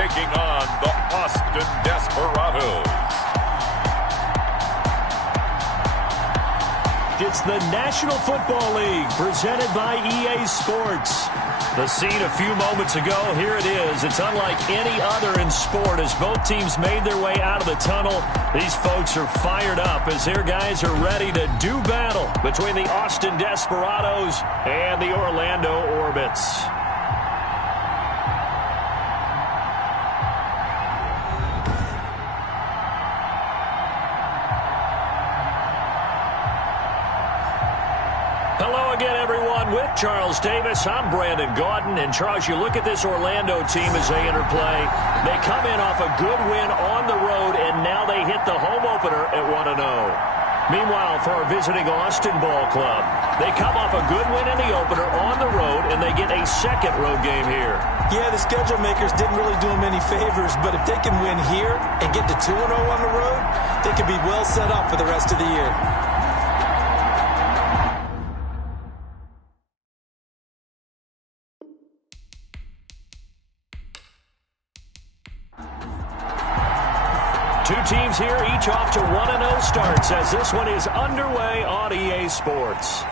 taking on the Austin Desperados. It's the National Football League presented by EA Sports. The scene a few moments ago, here it is. It's unlike any other in sport as both teams made their way out of the tunnel. These folks are fired up as their guys are ready to do battle between the Austin Desperados and the Orlando Orbits. Hello again, everyone. With Charles Davis, I'm Brandon Gaudin. And, Charles, you look at this Orlando team as they interplay. They come in off a good win on the road, and now they hit the home opener at 1-0. Meanwhile, for our visiting Austin ball club, they come off a good win in the opener on the road, and they get a second road game here. Yeah, the schedule makers didn't really do them any favors, but if they can win here and get to 2-0 on the road, they can be well set up for the rest of the year. Two teams here, each off to 1-0 starts as this one is underway on EA Sports.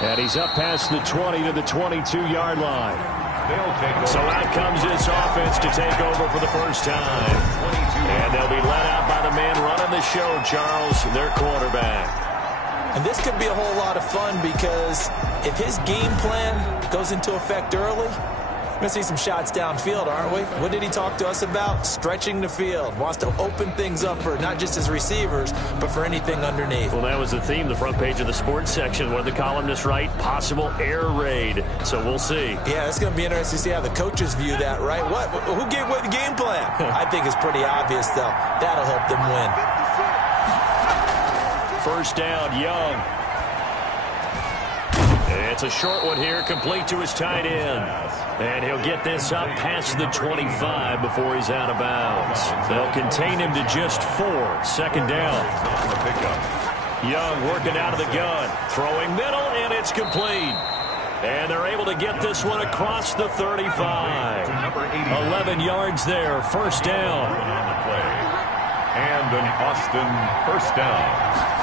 And he's up past the 20 to the 22-yard line. So out comes this offense to take over for the first time. And they'll be let out by the man running the show, Charles, their quarterback. And this could be a whole lot of fun because if his game plan goes into effect early, we're going to see some shots downfield, aren't we? What did he talk to us about? Stretching the field. Wants to open things up for not just his receivers, but for anything underneath. Well, that was the theme, the front page of the sports section. What did the columnists write? Possible air raid. So we'll see. Yeah, it's going to be interesting to see how the coaches view that, right? Who gave away the game plan? I think it's pretty obvious, though. That'll help them win. First down, Young. It's a short one here, complete to his tight end. And he'll get this up past the 25 before he's out of bounds. They'll contain him to just 4. Second down. Young working out of the gun. Throwing middle, and it's complete. And they're able to get this one across the 35. 11 yards there, first down. And an Austin first down.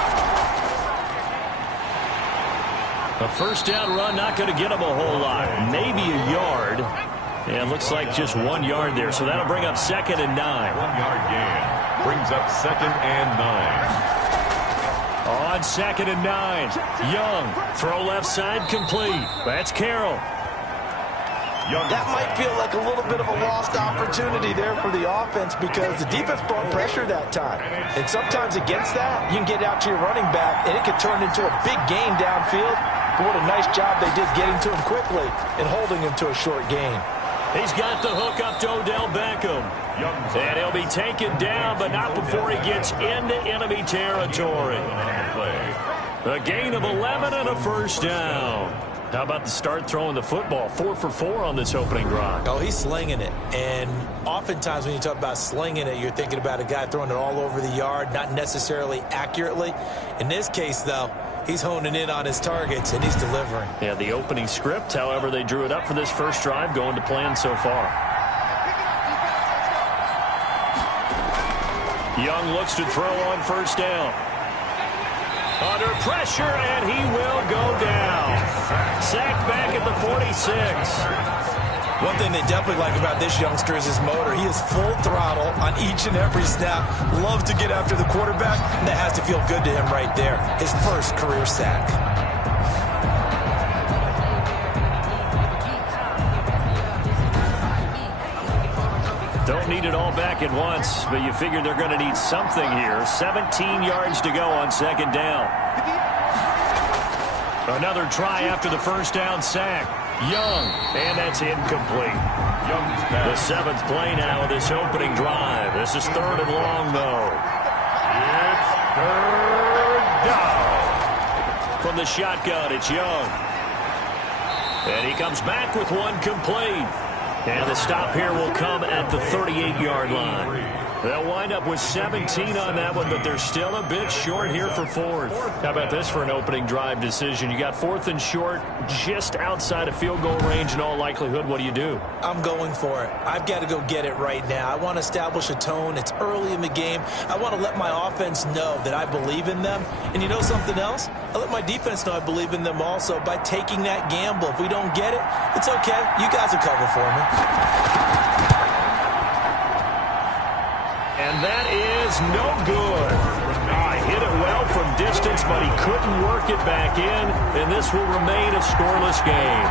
A first down run, not going to get him a whole lot. Maybe a yard. Yeah, it looks like just 1 yard there. So that'll bring up 2nd and 9. 1-yard gain brings up 2nd and 9. On 2nd and 9. Young, throw left side, complete. That's Carroll. That might feel like a little bit of a lost opportunity there for the offense because the defense brought pressure that time. And sometimes against that, you can get out to your running back, and it could turn into a big gain downfield. But what a nice job they did getting to him quickly and holding him to a short gain. He's got the hook up to Odell Beckham. And he'll be taken down, but not before he gets into enemy territory. A gain of 11 and a first down. How about the start throwing the football? 4 for 4 on this opening drive. Oh, he's slinging it. And oftentimes when you talk about slinging it, you're thinking about a guy throwing it all over the yard, not necessarily accurately. In this case, though, he's honing in on his targets, and he's delivering. Yeah, the opening script, however, they drew it up for this first drive, going to plan so far. Young looks to throw on first down. Under pressure, and he will go down. Sacked back at the 46. One thing they definitely like about this youngster is his motor. He is full throttle on each and every snap. Loves to get after the quarterback, and that has to feel good to him right there. His first career sack. Don't need it all back at once, but you figure they're going to need something here. 17 yards to go on 2nd down. Another try after the first down sack. Young, and that's incomplete. The 7th play now of this opening drive. This is 3rd and long, though. It's 3rd down. From the shotgun, it's Young. And he comes back with one complete. And the stop here will come at the 38-yard line. They'll wind up with 17 on that one, but they're still a bit short here for fourth. How about this for an opening drive decision? You got 4th and short, just outside of field goal range in all likelihood. What do you do? I'm going for it. I've got to go get it right now. I want to establish a tone. It's early in the game. I want to let my offense know that I believe in them. And you know something else? I let my defense know I believe in them also by taking that gamble. If we don't get it, it's okay. You guys will cover for me. And that is no good. Hit it well from distance, but he couldn't work it back in, and this will remain a scoreless game.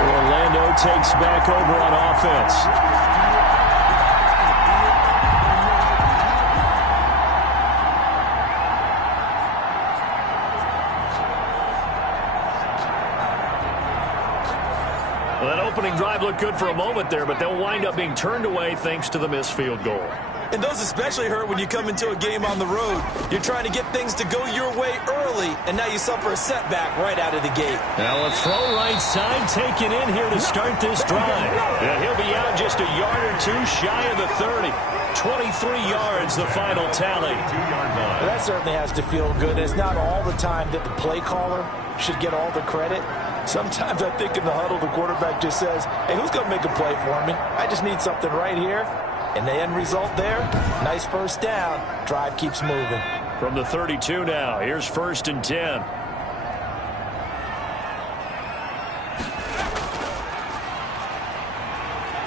Orlando takes back over on offense. Well, that opening drive looked good for a moment there, but they'll wind up being turned away thanks to the missed field goal. And those especially hurt when you come into a game on the road. You're trying to get things to go your way early, and now you suffer a setback right out of the gate. Now a throw right side taken in here to start this drive. Yeah, he'll be out just a yard or two shy of the 30. 23 yards, the final tally. Well, that certainly has to feel good. It's not all the time that the play caller should get all the credit. Sometimes I think in the huddle, the quarterback just says, hey, who's going to make a play for me? I just need something right here. And the end result there, nice first down. Drive keeps moving. From the 32 now, here's 1st and 10.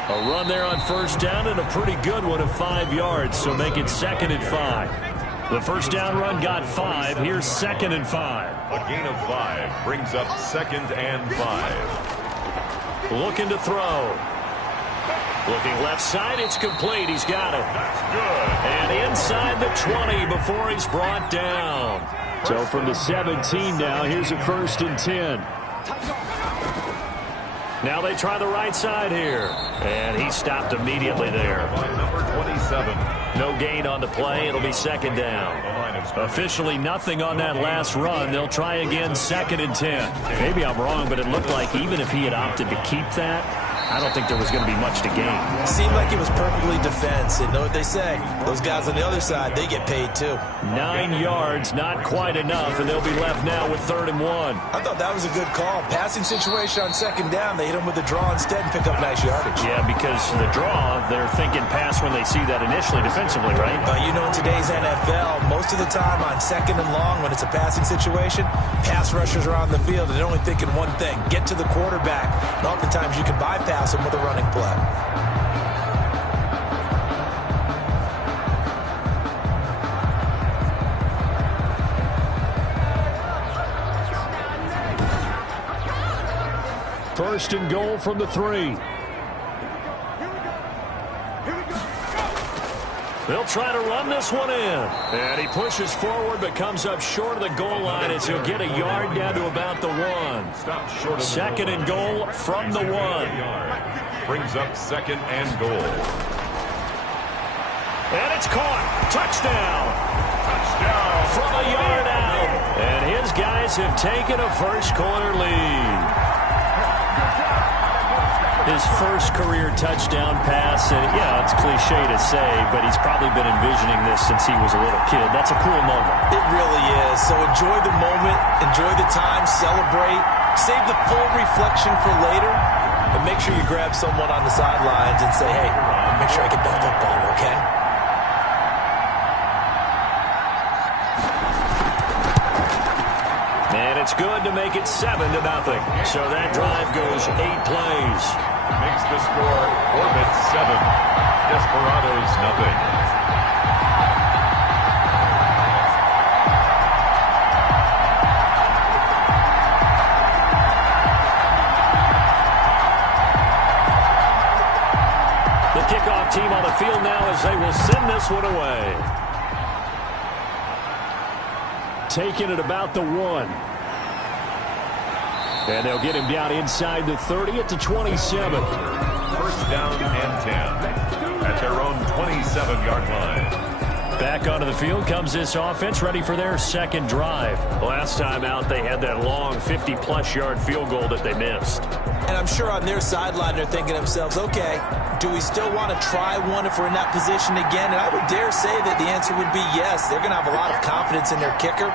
A run there on 1st down and a pretty good one of 5 yards, so make it 2nd and 5. The 1st down run got 5. Here's 2nd and 5. A gain of 5 brings up 2nd and 5. Looking to throw. Looking left side, it's complete. He's got it. That's good. And inside the 20 before he's brought down. So from the 17 now, here's a 1st and 10. Now they try the right side here. And he stopped immediately there. Number 27. No gain on the play. It'll be 2nd down. Officially nothing on that last run. They'll try again 2nd and 10. Maybe I'm wrong, but it looked like even if he had opted to keep that, I don't think there was going to be much to gain. Seemed like it was perfectly defensive. Know what they say? Those guys on the other side, they get paid too. 9 yards, not quite enough, and they'll be left now with 3rd and 1. I thought that was a good call. Passing situation on 2nd down, they hit him with the draw instead and pick up nice yardage. Yeah, because the draw, they're thinking pass when they see that initially defensively, right? You know, in today's NFL, most of the time on 2nd and long, when it's a passing situation, pass rushers are on the field and they're only thinking one thing, get to the quarterback. And oftentimes you can bypass him with a running play. First and goal from the 3. They'll try to run this one in. And he pushes forward but comes up short of the goal line as he'll get a yard down to about the 1. Stop short of 2nd and goal from the 1. Brings up 2nd and goal. And it's caught. Touchdown. Touchdown. From a yard out. And his guys have taken a first quarter lead. His first career touchdown pass, and yeah, it's cliche to say, but he's probably been envisioning this since he was a little kid. That's a cool moment. It really is. So enjoy the moment, enjoy the time, celebrate, save the full reflection for later, and make sure you grab someone on the sidelines and say, hey, make sure I get that football, okay? And it's good to make it 7-0. So that drive goes 8 plays. Makes the score Orbit 7. Desperados nothing. The kickoff team on the field now as they will send this one away. Taking it about the 1. And they'll get him down inside the 30 at the 27. First down and 10 at their own 27-yard line. Back onto the field comes this offense, ready for their second drive. Last time out, they had that long 50-plus yard field goal that they missed. And I'm sure on their sideline they're thinking to themselves, okay, do we still want to try one if we're in that position again? And I would dare say that the answer would be yes. They're going to have a lot of confidence in their kicker.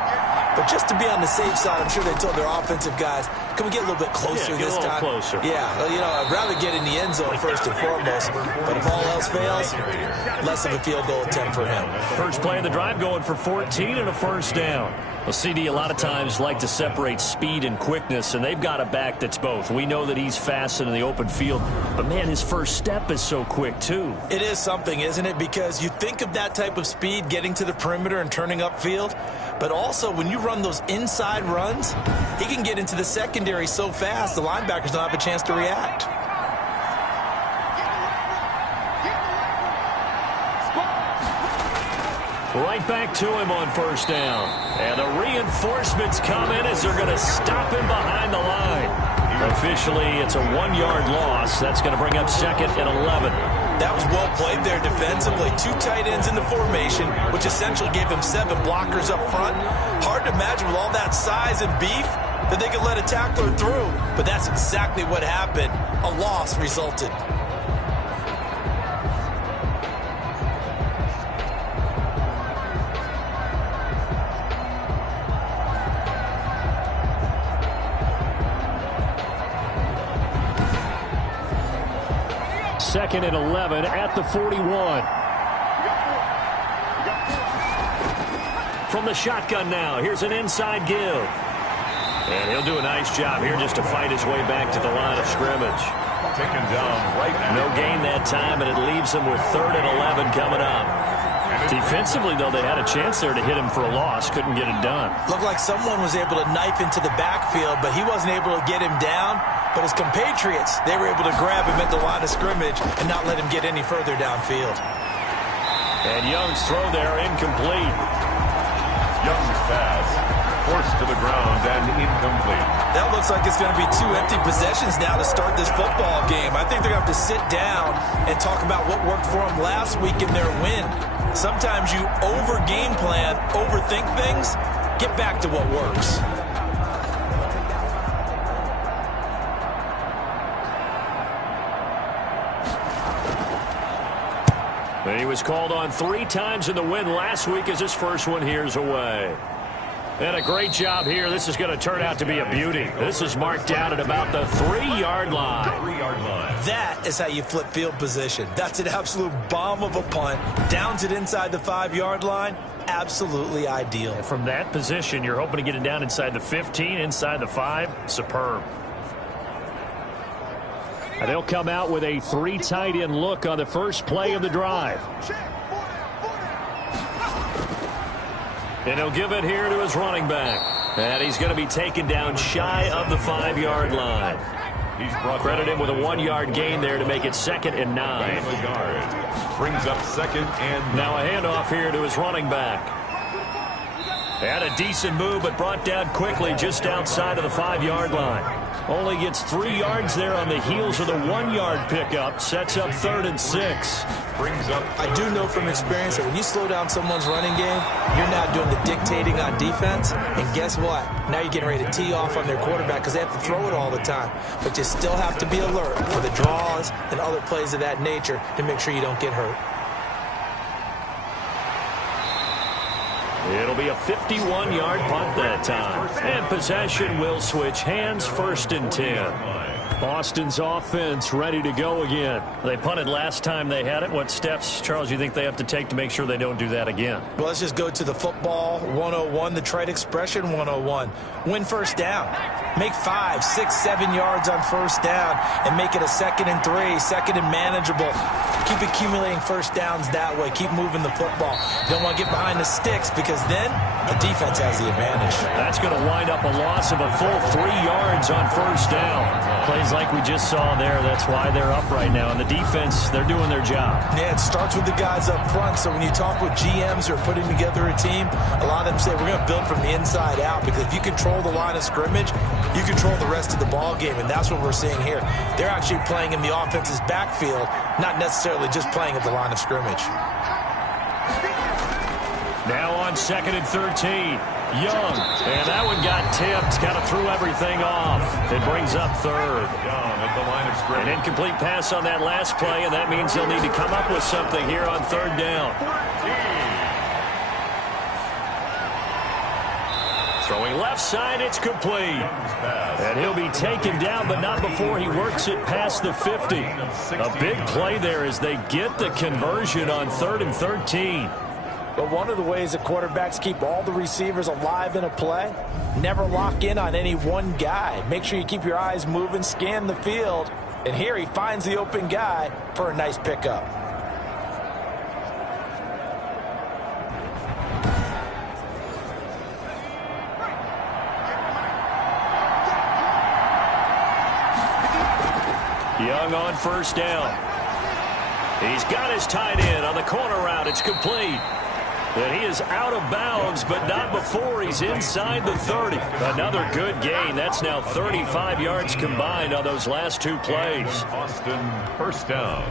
But just to be on the safe side, I'm sure they told their offensive guys, can we get a little bit closer this time? Closer. Yeah, well, you know, I'd rather get in the end zone first and foremost. But if all else fails, less of a field goal attempt for him. First play of the drive going for 14 and a first down. Well, CD, a lot of times like to separate speed and quickness, and they've got a back that's both. We know that he's fast in the open field, but, man, his first step is so quick, too. It is something, isn't it? Because you think of that type of speed getting to the perimeter and turning upfield, but also when you run those inside runs, he can get into the secondary so fast the linebackers don't have a chance to react. Right back to him on first down. And the reinforcements come in as they're going to stop him behind the line. Officially, it's a 1-yard loss. That's going to bring up second and 11. That was well played there defensively. 2 tight ends in the formation, which essentially gave them 7 blockers up front. Hard to imagine with all that size and beef that they could let a tackler through. But that's exactly what happened. A loss resulted. Second and 11 at the 41. From the shotgun now, here's an inside give. And he'll do a nice job here just to fight his way back to the line of scrimmage. Taken down right now. No gain that time, and it leaves him with 3rd and 11 coming up. Defensively, though, they had a chance there to hit him for a loss. Couldn't get it done. Looked like someone was able to knife into the backfield, but he wasn't able to get him down. But his compatriots, they were able to grab him at the line of scrimmage and not let him get any further downfield. And Young's throw there incomplete. Young's pass forced to the ground and incomplete. That looks like it's going to be 2 empty possessions now to start this football game. I think they're going to have to sit down and talk about what worked for them last week in their win. Sometimes you over-game plan, overthink things, get back to what works. And he was called on 3 times in the win last week as his first one here's away. And a great job here. This is going to turn out to be a beauty. This is marked down at about the 3-yard line. 3-yard line. That is how you flip field position. That's an absolute bomb of a punt. Downs it inside the 5-yard line. Absolutely ideal. From that position, you're hoping to get it down inside the 15, inside the 5. Superb. And they'll come out with a 3 tight end look on the first play of the drive. And he'll give it here to his running back. And he's going to be taken down shy of the 5-yard line. He's brought Credit him with a 1-yard gain there to make it 2nd and 9. Brings up 2nd and 9. Now a handoff here to his running back. Had a decent move, but brought down quickly just outside of the 5-yard line. Only gets 3 yards there on the heels of the 1-yard pickup. Sets up 3rd and 6. Brings up. I do know from experience that when you slow down someone's running game, you're now doing the dictating on defense. And guess what? Now you're getting ready to tee off on their quarterback because they have to throw it all the time. But you still have to be alert for the draws and other plays of that nature to make sure you don't get hurt. It'll be a 51-yard punt that time. And possession will switch hands, 1st and 10. Boston's offense ready to go again. They punted last time they had it. What steps, Charles, you think they have to take to make sure they don't do that again? Well, let's just go to the football 101, the trite expression 101. Win first down. Make 5, 6, 7 yards on first down and make it a 2nd and 3, 2nd and manageable. Keep accumulating first downs that way. Keep moving the football. You don't want to get behind the sticks because then the defense has the advantage. That's going to wind up a loss of a full 3 yards on first down. Plays like we just saw there. That's why they're up right now. And the defense, they're doing their job. Yeah, it starts with the guys up front. So when you talk with GMs who are putting together a team, a lot of them say we're going to build from the inside out because if you control the line of scrimmage, you control the rest of the ball game. And that's what we're seeing here. They're actually playing in the offense's backfield, not necessarily just playing at the line of scrimmage. Now on 2nd and 13. Young, and that one got tipped, kind of threw everything off. It brings up 3rd. Young at the line of scrimmage. An incomplete pass on that last play, and that means they'll need to come up with something here on 3rd down. Throwing left side, it's complete. And he'll be taken down, but not before he works it past the 50. A big play there as they get the conversion on 3rd and 13. But one of the ways that quarterbacks keep all the receivers alive in a play, never lock in on any one guy. Make sure you keep your eyes moving, scan the field. And here he finds the open guy for a nice pickup. Young on 1st down. He's got his tight end on the corner route. It's complete. And he is out of bounds, but not before he's inside the 30. Another good gain. That's now 35 yards combined on those last 2 plays. Austin, 1st down.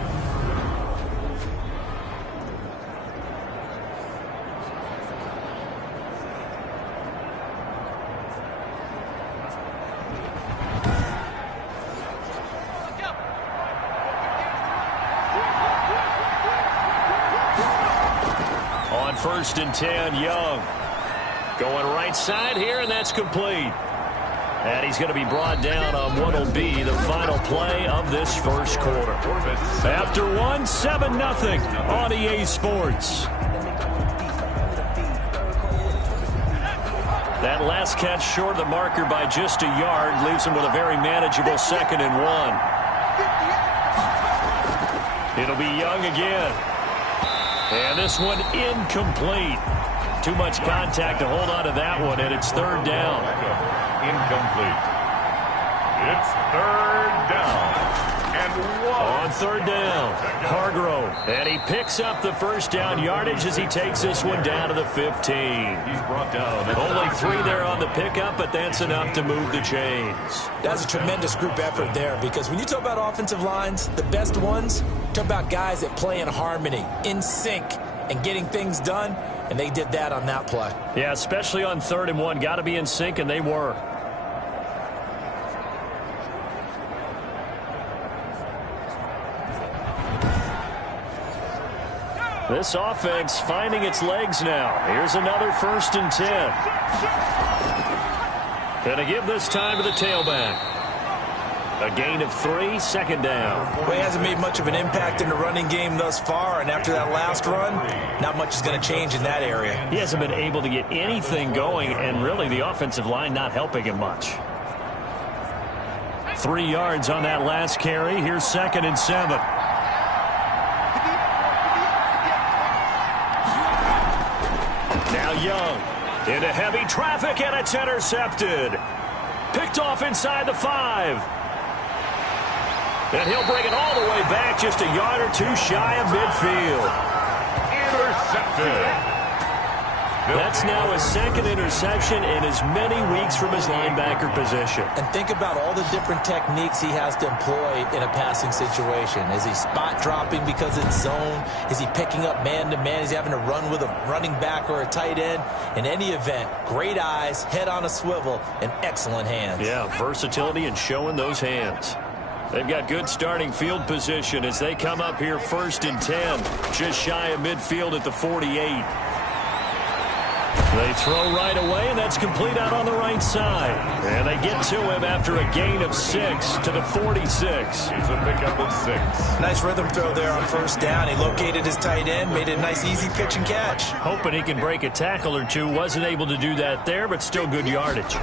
On 1st and 10, Young. Going right side here, and that's complete. And he's going to be brought down on what will be the final play of this 1st quarter. After 7-0 on EA Sports. That last catch short of the marker by just a yard leaves him with a very manageable 2nd and 1. It'll be Young again. And this one incomplete. Too much contact to hold on to that one, and it's 3rd down. Incomplete. It's 3rd down. And 1. On 3rd down, Hargrove. And he picks up the 1st down yardage as he takes this one down to the 15. He's brought down. Only 3 there on the pickup, but that's enough to move the chains. That's a tremendous group effort there, because when you talk about offensive lines, the best ones, talk about guys that play in harmony, in sync, and getting things done, and they did that on that play. Yeah, especially on 3rd and 1. Got to be in sync, and they were. This offense finding its legs now. Here's another 1st and 10. Going to give this time to the tailback. A gain of 3, 2nd down. Well, he hasn't made much of an impact in the running game thus far, and after that last run, not much is going to change in that area. He hasn't been able to get anything going, and really the offensive line not helping him much. 3 yards on that last carry. Here's 2nd and 7. Now Young into heavy traffic, and it's intercepted. Picked off inside the 5. And he'll bring it all the way back, just a yard or 2 shy of midfield. Intercepted. That's now his 2nd interception in as many weeks from his linebacker position. And think about all the different techniques he has to employ in a passing situation. Is he spot dropping because it's zone? Is he picking up man-to-man? Is he having to run with a running back or a tight end? In any event, great eyes, head on a swivel, and excellent hands. Yeah, versatility and showing those hands. They've got good starting field position as they come up here 1st and 10, just shy of midfield at the 48. They throw right away, and that's complete out on the right side. And they get to him after a gain of 6 to the 46. It's a pickup of 6. Nice rhythm throw there on 1st down. He located his tight end, made it a nice easy pitch and catch. Hoping he can break a tackle or 2. Wasn't able to do that there, but still good yardage.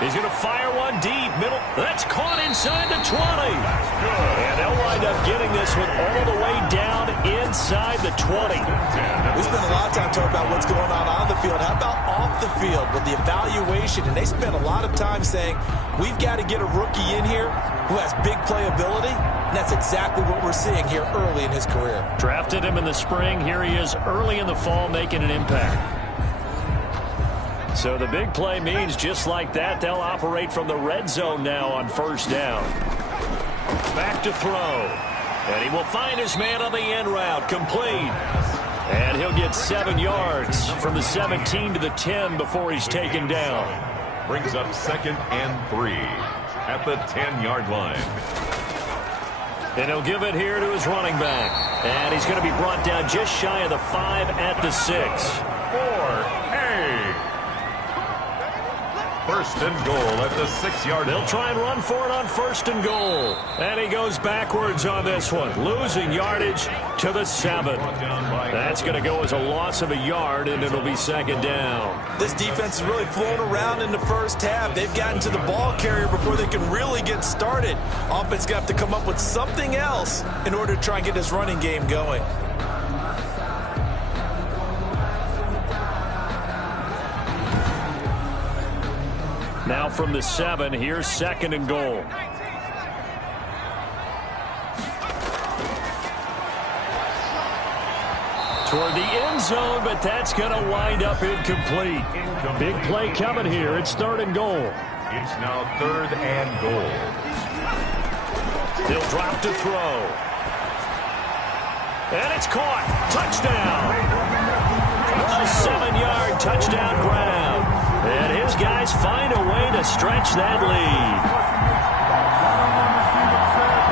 He's going to fire one deep. Middle. That's caught inside the 20. And they'll wind up getting this one all the way down inside the 20. We spend a lot of time talking about what's going on the field. How about off the field with the evaluation? And they spend a lot of time saying, we've got to get a rookie in here who has big playability. And that's exactly what we're seeing here early in his career. Drafted him in the spring. Here he is early in the fall making an impact. So the big play means just like that, they'll operate from the red zone now on 1st down. Back to throw. And he will find his man on the end route, complete. And he'll get 7 yards from the 17 to the 10 before he's taken down. Brings up 2nd and 3 at the 10-yard line. And he'll give it here to his running back. And he's going to be brought down just shy of the 5 at the 6. 4A. First and goal at the 6-yard line. They'll try and run for it on 1st and goal. And he goes backwards on this one, losing yardage to the 7. That's going to go as a loss of a yard, and it'll be 2nd down. This defense is really flown around in the first half. They've gotten to the ball carrier before they can really get started. Offense got to come up with something else in order to try and get this running game going. Now from the 7, here's 2nd and goal. Toward the end zone, but that's going to wind up incomplete. Big play coming here. It's 3rd and goal. It's now 3rd and goal. He'll drop to throw. And it's caught. Touchdown. A 7-yard touchdown grab. And his guys find a way to stretch that lead.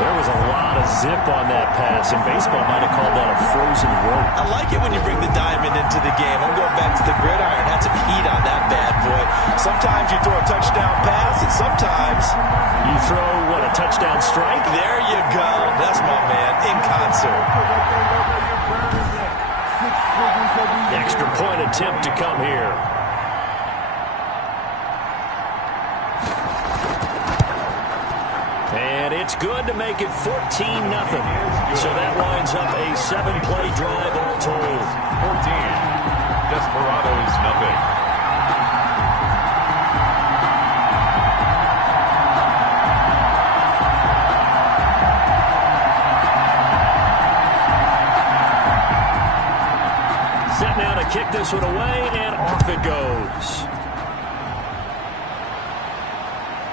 There was a lot of zip on that pass, and baseball might have called that a frozen rope. I like it when you bring the diamond into the game. I'm going back to the gridiron. Had some heat on that bad boy. Sometimes you throw a touchdown pass, and sometimes you throw, what, a touchdown strike? There you go. That's my man, in concert. Extra point attempt to come here. And it's good to make it 14-0. So that winds up a 7-play drive all told. 14. Desperados, nothing. Set now to kick this one away, and off it goes.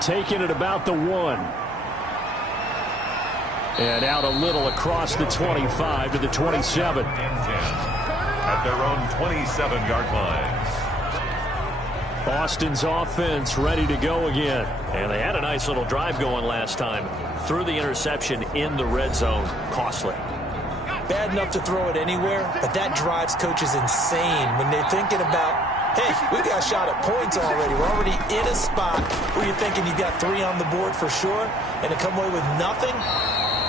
Taking it about the 1. And out a little across the 25 to the 27. At their own 27-yard line. Austin's offense ready to go again. And they had a nice little drive going last time. Threw the interception in the red zone. Costly. Bad enough to throw it anywhere, but that drives coaches insane when they're thinking about, hey, we got shot at points already. We're already in a spot where you're thinking you got 3 on the board for sure, and to come away with nothing,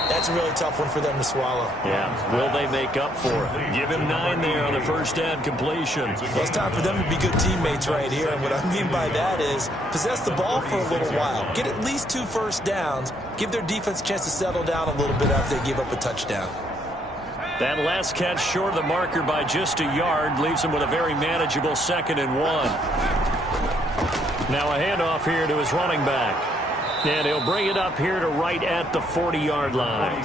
that's a really tough one for them to swallow. Yeah, will they make up for it? Give him 9 there on the first down completion. Well, it's time for them to be good teammates right here, and what I mean by that is possess the ball for a little while. Get at least 2 first downs. Give their defense a chance to settle down a little bit after they give up a touchdown. That last catch short of the marker by just a yard leaves him with a very manageable 2nd and 1. Now a handoff here to his running back. And he'll bring it up here to right at the 40-yard line.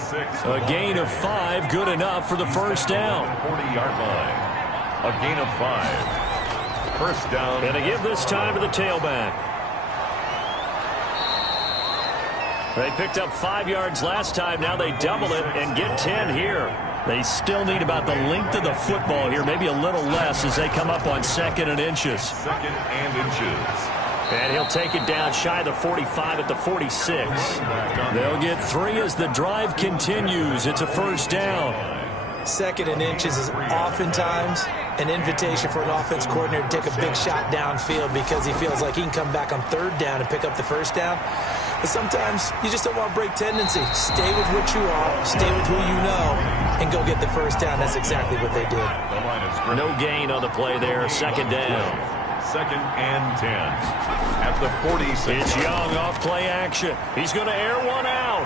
A gain of 5, good enough for the first down. 40-yard line. A gain of 5. First down. And to give this time to the tailback. They picked up 5 yards last time. Now they double it and get 10 here. They still need about the length of the football here, maybe a little less as they come up on 2nd and inches. 2nd and inches. And he'll take it down shy of the 45 at the 46. They'll get 3 as the drive continues. It's a first down. 2nd and inches is oftentimes an invitation for an offense coordinator to take a big shot downfield because he feels like he can come back on 3rd down and pick up the first down. But sometimes you just don't want to break tendency. Stay with what you are, stay with who you know, and go get the first down. That's exactly what they did. No gain on the play there. 2nd down. 2nd and 10 at the 46. It's Young off play action. He's going to air one out.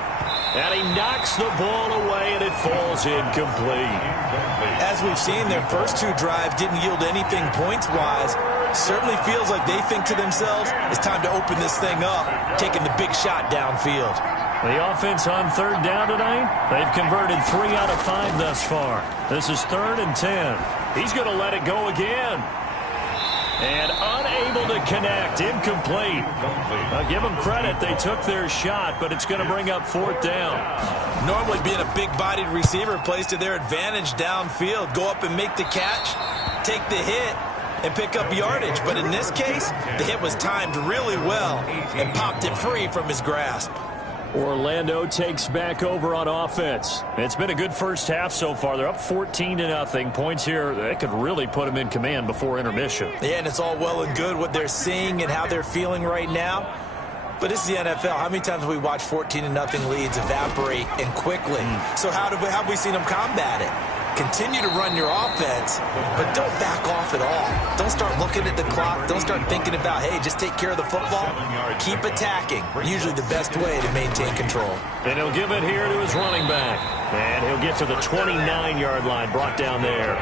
And he knocks the ball away, and it falls incomplete. As we've seen, their first 2 drives didn't yield anything points-wise. Certainly feels like they think to themselves, it's time to open this thing up, taking the big shot downfield. The offense on 3rd down tonight, they've converted 3 out of 5 thus far. This is 3rd and 10. He's going to let it go again. And unable to connect. Incomplete. I'll give them credit. They took their shot, but it's going to bring up 4th down. Normally being a big-bodied receiver plays to their advantage downfield. Go up and make the catch, take the hit, and pick up yardage. But in this case, the hit was timed really well and popped it free from his grasp. Orlando takes back over on offense. It's been a good first half so far. They're up 14-0. Points here, they could really put them in command before intermission. Yeah, and it's all well and good what they're seeing and how they're feeling right now. But this is the NFL. How many times have we watched 14-0 leads evaporate and quickly? So how have we seen them combat it? Continue to run your offense, but don't back off at all. Don't start looking at the clock. Don't start thinking about, hey, just take care of the football. Keep attacking. Usually the best way to maintain control. And he'll give it here to his running back. And he'll get to the 29-yard line, brought down there.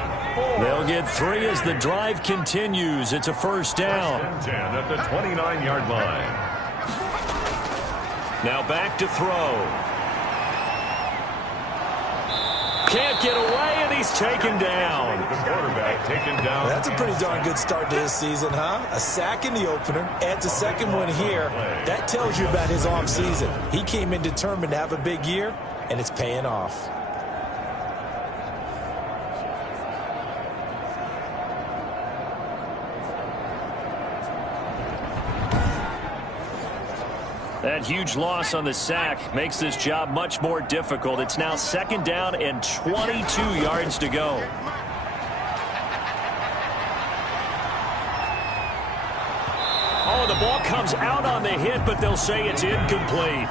They'll get 3 as the drive continues. It's a 1st down. 10 at the 29-yard line. Now back to throw. Can't get away, and he's taken down. The quarterback taken down. That's a pretty darn good start to his season, huh? A sack in the opener, adds a second one here. That tells you about his offseason. He came in determined to have a big year, and it's paying off. That huge loss on the sack makes this job much more difficult. It's now 2nd down and 22 yards to go. Oh, the ball comes out on the hit, but they'll say it's incomplete.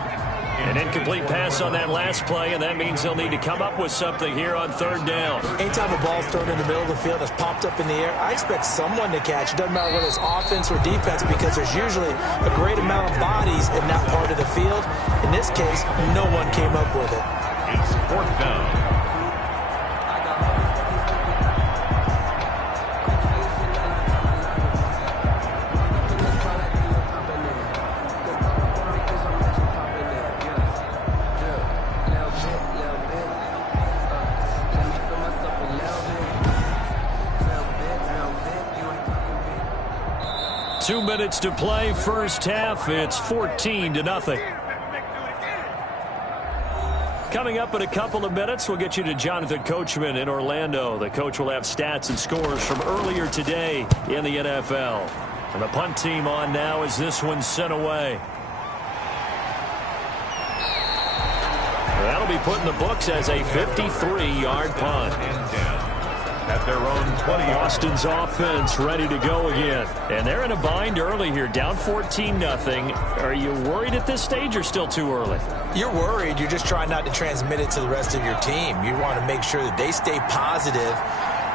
An incomplete pass on that last play, and that means they'll need to come up with something here on 3rd down. Anytime a ball's thrown in the middle of the field that's popped up in the air, I expect someone to catch. It doesn't matter whether it's offense or defense, because there's usually a great amount of bodies in that part of the field. In this case, no one came up with it. It's 4th down. 2 minutes to play, first half. It's 14-0. Coming up in a couple of minutes, we'll get you to Jonathan Coachman in Orlando. The coach will have stats and scores from earlier today in the NFL. And the punt team on now as this one's sent away. That'll be put in the books as a 53-yard punt. At their own 20. Austin's offense ready to go again. And they're in a bind early here, down 14-0. Are you worried at this stage or still too early? You're worried. You're just trying not to transmit it to the rest of your team. You want to make sure that they stay positive.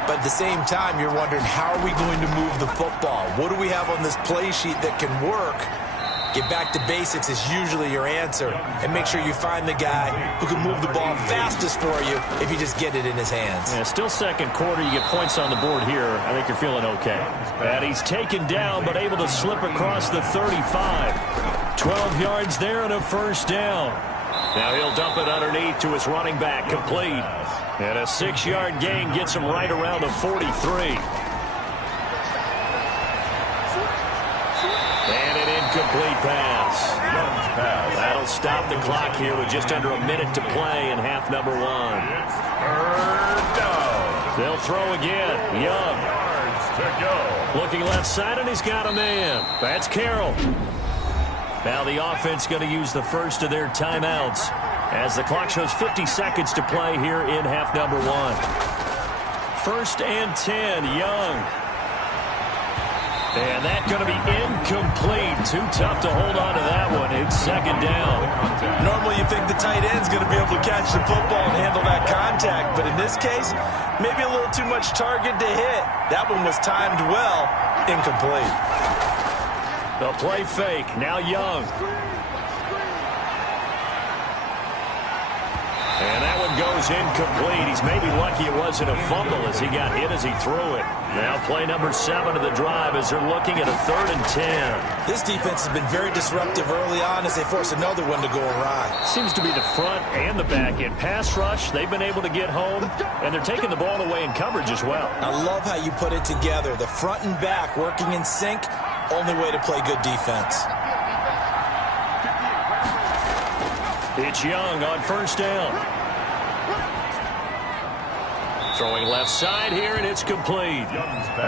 But at the same time, you're wondering, how are we going to move the football? What do we have on this play sheet that can work? Get back to basics is usually your answer. And make sure you find the guy who can move the ball fastest for you if you just get it in his hands. Yeah, still second quarter. You get points on the board here. I think you're feeling okay. And he's taken down but able to slip across the 35. 12 yards there and a first down. Now he'll dump it underneath to his running back, complete. And a 6-yard gain gets him right around the 43. Complete pass. That'll stop the clock here with just under a minute to play in half number 1. They'll throw again. Young. Looking left side, and he's got a man. That's Carroll. Now the offense going to use the first of their timeouts as the clock shows 50 seconds to play here in half number 1. 1st and 10, Young. And that's going to be incomplete. Too tough to hold on to that one. It's 2nd down. Normally you think the tight end's going to be able to catch the football and handle that contact. But in this case, maybe a little too much target to hit. That one was timed well. Incomplete. The play fake. Now Young. And that one goes incomplete. He's maybe lucky it wasn't a fumble as he got hit as he threw it. Now play number 7 of the drive as they're looking at a 3rd and 10. This defense has been very disruptive early on as they force another one to go awry. Seems to be the front and the back end. Pass rush, they've been able to get home, and they're taking the ball away in coverage as well. I love how you put it together. The front and back working in sync, only way to play good defense. It's Young on 1st down. Throwing left side here, and it's complete.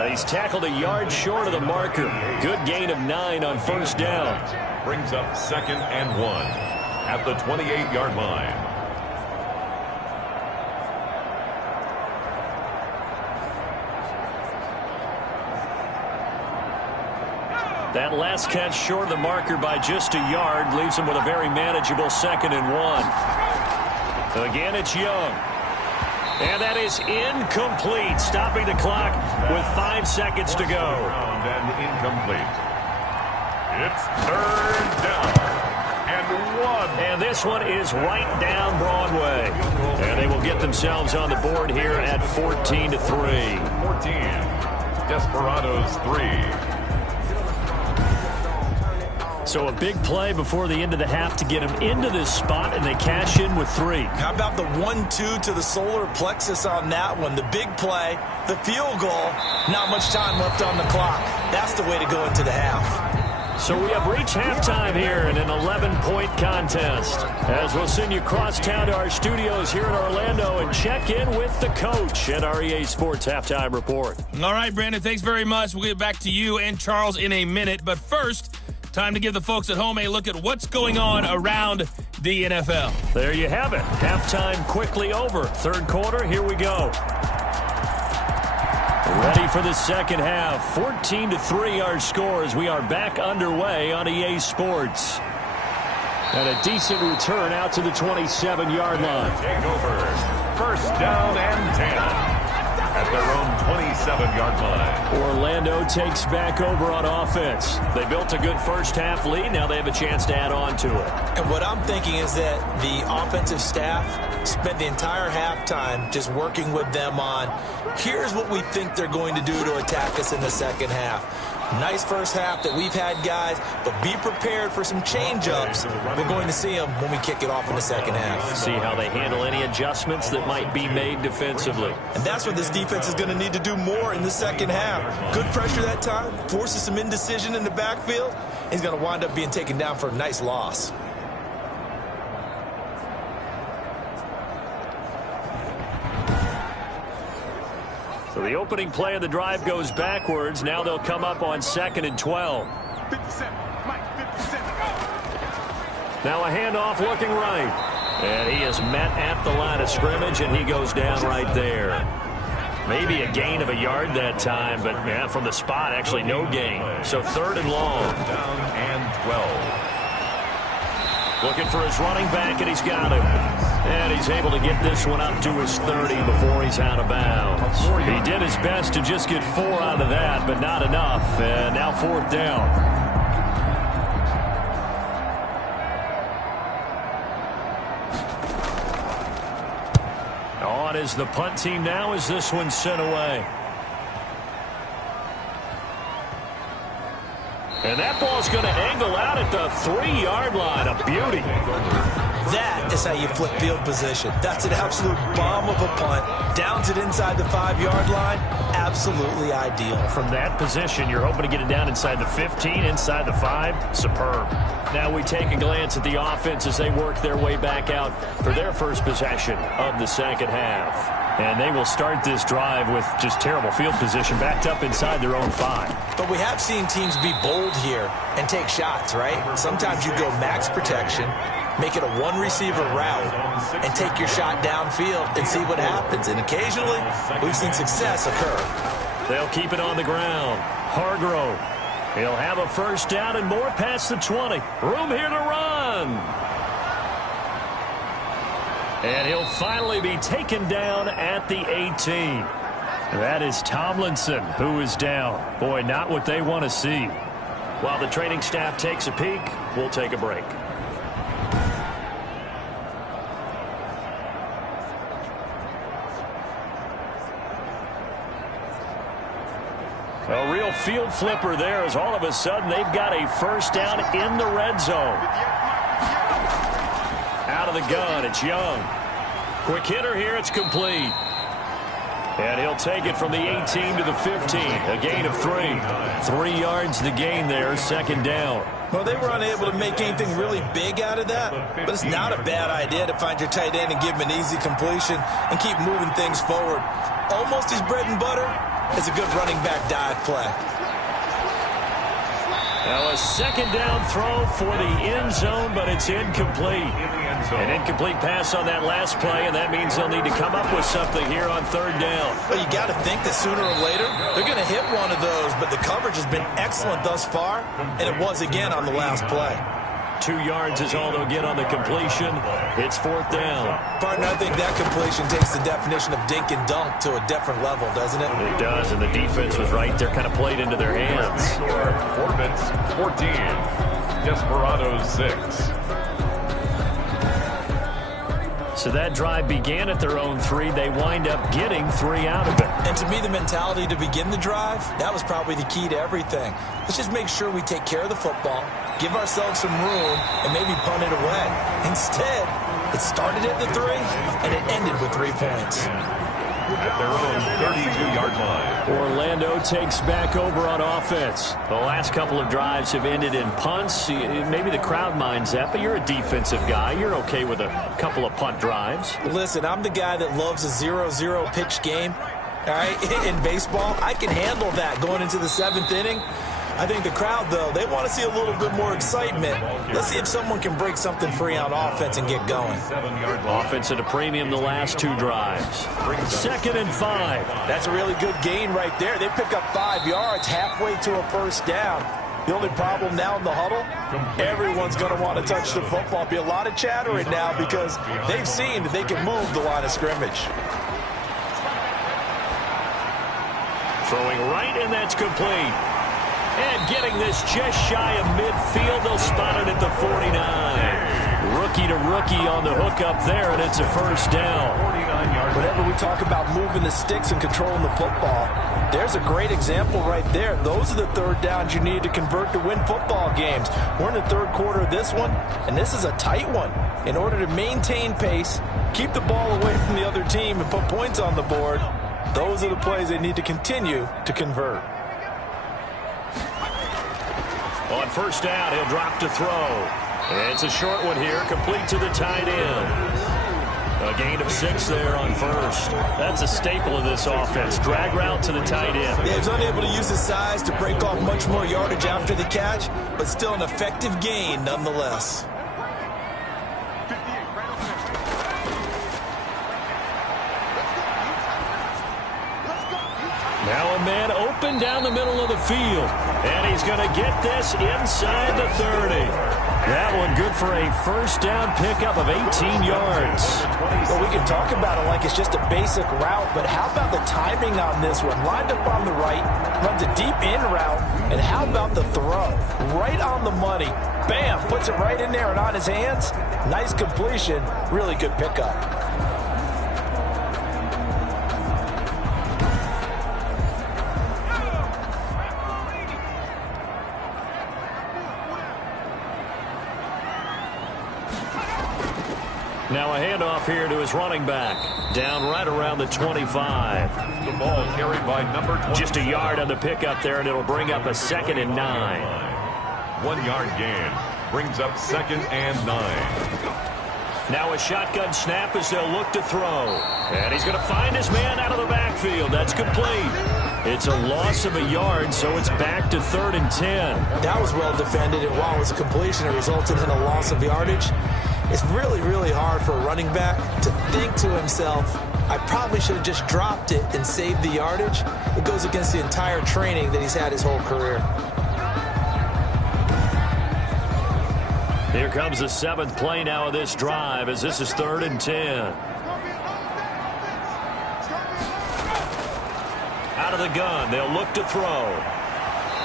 He's tackled a yard short of the marker. Good gain of 9 on 1st down. Brings up 2nd and 1 at the 28-yard line. That last catch short of the marker by just a yard leaves him with a very manageable 2nd and 1. Again, it's Young. And that is incomplete, stopping the clock with 5 seconds to go. And incomplete. It's 3rd down and 1. And this one is right down Broadway. And they will get themselves on the board here at 14-3. 14. Desperados 3. So a big play before the end of the half to get them into this spot, and they cash in with 3. How about the 1-2 to the solar plexus on that one? The big play, the field goal, not much time left on the clock. That's the way to go into the half. So we have reached halftime here in an 11-point contest. As we'll send you across town to our studios here in Orlando and check in with the coach at our EA Sports Halftime Report. All right, Brandon, thanks very much. We'll get back to you and Charles in a minute. But first, time to give the folks at home a look at what's going on around the NFL. There you have it. Halftime quickly over. 3rd quarter, here we go. Ready for the 2nd half. 14-3 our scores. We are back underway on EA Sports. And a decent return out to the 27-yard line. Take over. 1st down and 10. At their own 27-yard line. Orlando takes back over on offense. They built a good first half lead. Now they have a chance to add on to it. And what I'm thinking is that the offensive staff spent the entire halftime just working with them on, here's what we think they're going to do to attack us in the 2nd half. Nice first half that we've had, guys, but be prepared for some change-ups. We're going to see them when we kick it off in the 2nd half. See how they handle any adjustments that might be made defensively. And that's what this defense is going to need to do more in the 2nd half. Good pressure that time, forces some indecision in the backfield. He's going to wind up being taken down for a nice loss. So the opening play of the drive goes backwards. Now they'll come up on 2nd and 12. 57. Mike, 57. Now a handoff looking right. And he is met at the line of scrimmage, and he goes down right there. Maybe a gain of a yard that time, but yeah, from the spot, actually no gain. So 3rd and long. Down and 12. Looking for his running back, and he's got him. And he's able to get this one up to his 30 before he's out of bounds. He did his best to just get 4 out of that, but not enough. And now 4th down. On is the punt team now as this one's sent away. And that ball's going to angle out at the 3-yard line. A beauty. That is how you flip field position. That's an absolute bomb of a punt. Downs it inside the 5-yard line. Absolutely ideal. From that position, you're hoping to get it down inside the 15, inside the 5. Superb. Now we take a glance at the offense as they work their way back out for their first possession of the 2nd half. And they will start this drive with just terrible field position backed up inside their own 5. But we have seen teams be bold here and take shots, right? Sometimes you go max protection, make it a 1-receiver route, and take your shot downfield and see what happens. And occasionally, we've seen success occur. They'll keep it on the ground. Hargrove. He'll have a 1st down and more past the 20. Room here to run. And he'll finally be taken down at the 18. That is Tomlinson, who is down. Boy, not what they want to see. While the training staff takes a peek, we'll take a break. A real field flipper there as all of a sudden they've got a first down in the red zone. Out of the gun, it's Young. Quick hitter here, it's complete. And he'll take it from the 18 to the 15. A gain of 3. 3 yards to gain there, second down. Well, they were unable to make anything really big out of that, but it's not a bad idea to find your tight end and give him an easy completion and keep moving things forward. Almost his bread and butter. It's a good running back dive play. Now a second down throw for the end zone, but it's incomplete. An incomplete pass on that last play, and that means they'll need to come up with something here on third down. Well, you got to think that sooner or later they're going to hit one of those, but the coverage has been excellent thus far, and it was again on the last play. 2 yards is all they'll get on the completion. It's fourth down. Partner, I think that completion takes the definition of dink and dunk to a different level, doesn't it? It does, and the defense was right there, kind of played into their hands. Orbits 14, Desperados 6. So that drive began at their own 3. They wind up getting 3 out of it. And to me, the mentality to begin the drive, that was probably the key to everything. Let's just make sure we take care of the football, give ourselves some room, and maybe punt it away. Instead, it started at the 3, and it ended with 3 points. At their own 32-yard line. Orlando takes back over on offense. The last couple of drives have ended in punts. Maybe the crowd minds that, but you're a defensive guy. You're okay with a couple of punt drives. Listen, I'm the guy that loves a 0-0 pitch game. All right, in baseball, I can handle that going into the 7th inning. I think the crowd, though, they want to see a little bit more excitement. Let's see if someone can break something free on offense and get going. Offense at a premium the last 2 drives. 2nd and 5. That's a really good gain right there. They pick up 5 yards halfway to a first down. The only problem now in the huddle, everyone's going to want to touch the football. Be a lot of chattering now because they've seen that they can move the line of scrimmage. Throwing right, and that's complete. And getting this just shy of midfield. They'll spot it at the 49. Rookie to rookie on the hook up there, and it's a first down. Whenever we talk about moving the sticks and controlling the football, there's a great example right there. Those are the third downs you need to convert to win football games. We're in the third quarter of this one, and this is a tight one. In order to maintain pace, keep the ball away from the other team, and put points on the board, those are the plays they need to continue to convert. On first down, he'll drop to throw. It's a short one here, complete to the tight end. A gain of 6 there on first. That's a staple of this offense. Drag route to the tight end. Yeah, he's unable to use his size to break off much more yardage after the catch, but still an effective gain nonetheless. Now a man open down the middle of the field. And he's going to get this inside the 30. That one good for a first down pickup of 18 yards. Well, we can talk about it like it's just a basic route, but how about the timing on this one? Lined up on the right, runs a deep in route, and how about the throw? Right on the money. Bam, puts it right in there and on his hands. Nice completion, really good pickup. Now a handoff here to his running back. Down right around the 25. The ball carried by number 20. Just a yard on the pickup there, and it'll bring up a 2nd and 9. 1 yard gain brings up 2nd and 9. Now a shotgun snap as they'll look to throw. And he's going to find his man out of the backfield. That's complete. It's a loss of a yard, so it's back to 3rd and 10. That was well defended, and while it was a completion, it resulted in a loss of yardage. It's really, really hard for a running back to think to himself, I probably should have just dropped it and saved the yardage. It goes against the entire training that he's had his whole career. Here comes the 7th play now of this drive as this is 3rd and 10. Out of the gun, they'll look to throw.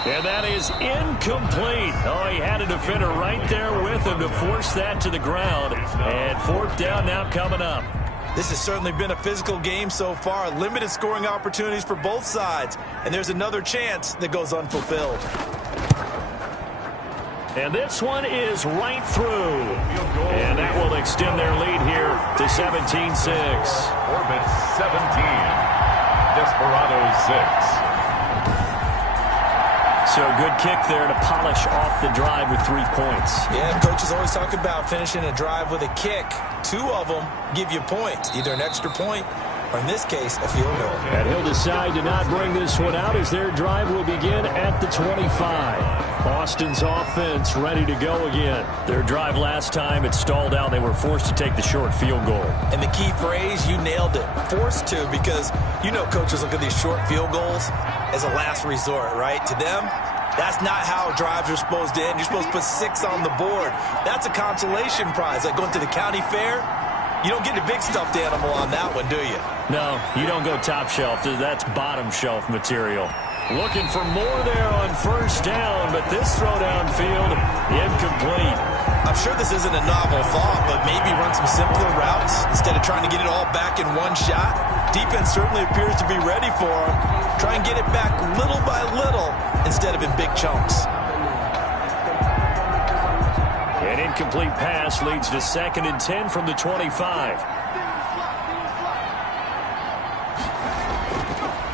And that is incomplete. Oh, he had a defender right there with him to force that to the ground. And 4th down now coming up. This has certainly been a physical game so far. Limited scoring opportunities for both sides. And there's another chance that goes unfulfilled. And this one is right through. And that will extend their lead here to 17-6. Orbit 17. Desperados 6. So good kick there to polish off the drive with 3 points. Yeah, coaches always talk about finishing a drive with a kick. 2 of them give you points, either an extra point or, in this case, a field goal. And he'll decide to not bring this one out as their drive will begin at the 25. Austin's offense ready to go again. Their drive last time, it stalled out. They were forced to take the short field goal. And the key phrase, you nailed it, forced to, because you know coaches look at these short field goals as a last resort, right? To them, that's not how drives are supposed to end. You're supposed to put 6 on the board. That's a consolation prize. Like going to the county fair, you don't get the big stuffed animal on that one, do you? No, you don't go top shelf. That's bottom shelf material. Looking for more there on first down, but this throw downfield, incomplete. I'm sure this isn't a novel thought, but maybe run some simpler routes instead of trying to get it all back in one shot. Defense certainly appears to be ready for him. Try and get it back little by little instead of in big chunks. An incomplete pass leads to 2nd and 10 from the 25.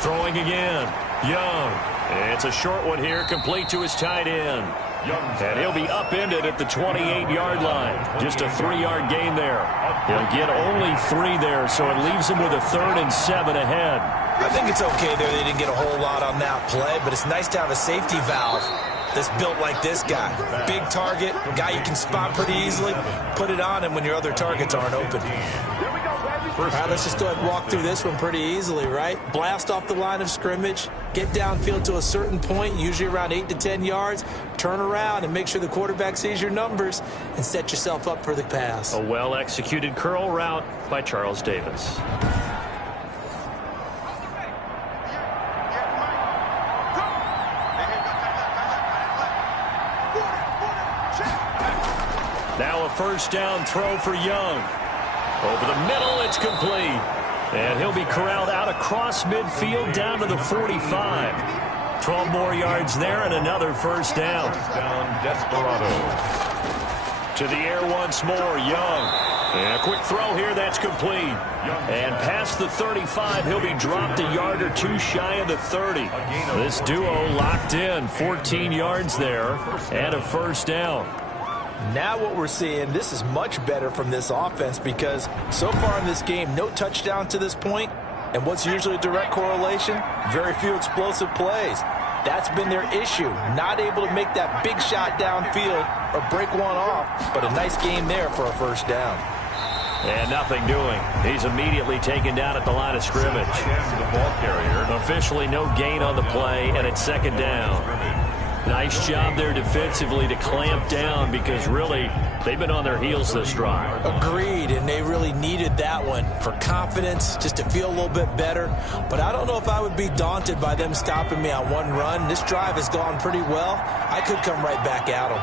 Throwing again. Young. It's a short one here, complete to his tight end. And he'll be upended at the 28-yard line. Just a 3-yard gain there. He'll get only 3 there, so it leaves him with a 3rd and 7 ahead. I think it's okay there. They didn't get a whole lot on that play, but it's nice to have a safety valve that's built like this guy. Big target, guy you can spot pretty easily. Put it on him when your other targets aren't open. All right, let's just go ahead and walk through this one pretty easily, right? Blast off the line of scrimmage, get downfield to a certain point, usually around 8 to 10 yards, turn around and make sure the quarterback sees your numbers and set yourself up for the pass. A well-executed curl route by Charles Davis. Now a first down throw for Young. Over the middle, it's complete. And he'll be corralled out across midfield down to the 45. 12 more yards there and another first down. Desperados. To the air once more, Young. And a quick throw here, that's complete. And past the 35, he'll be dropped a yard or 2 shy of the 30. This duo locked in, 14 yards there and a first down. Now what we're seeing, this is much better from this offense because so far in this game, no touchdown to this point, and what's usually a direct correlation? Very few explosive plays. That's been their issue, not able to make that big shot downfield or break one off, but a nice game there for a first down. And nothing doing. He's immediately taken down at the line of scrimmage. The ball carrier. Officially no gain on the play, and it's 2nd down. Nice job there defensively to clamp down because really they've been on their heels this drive. Agreed, and they really needed that one for confidence, just to feel a little bit better. But I don't know if I would be daunted by them stopping me on one run. This drive has gone pretty well. I could come right back at them.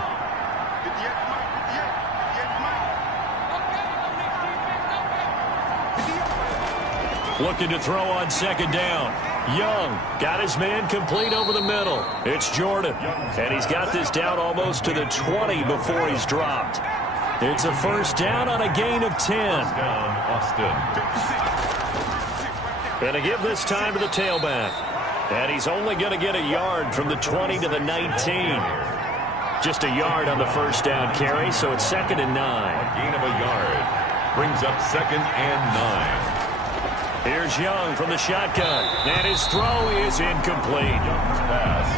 Looking to throw on 2nd down. Young got his man complete over the middle. It's Jordan, and he's got this down almost to the 20 before he's dropped. It's a first down on a gain of 10. Down, Austin. Gonna give this time to the tailback. And he's only going to get a yard from the 20 to the 19. Just a yard on the first down carry, so it's 2nd and 9. A gain of a yard. Brings up 2nd and 9. Here's Young from the shotgun, and his throw is incomplete.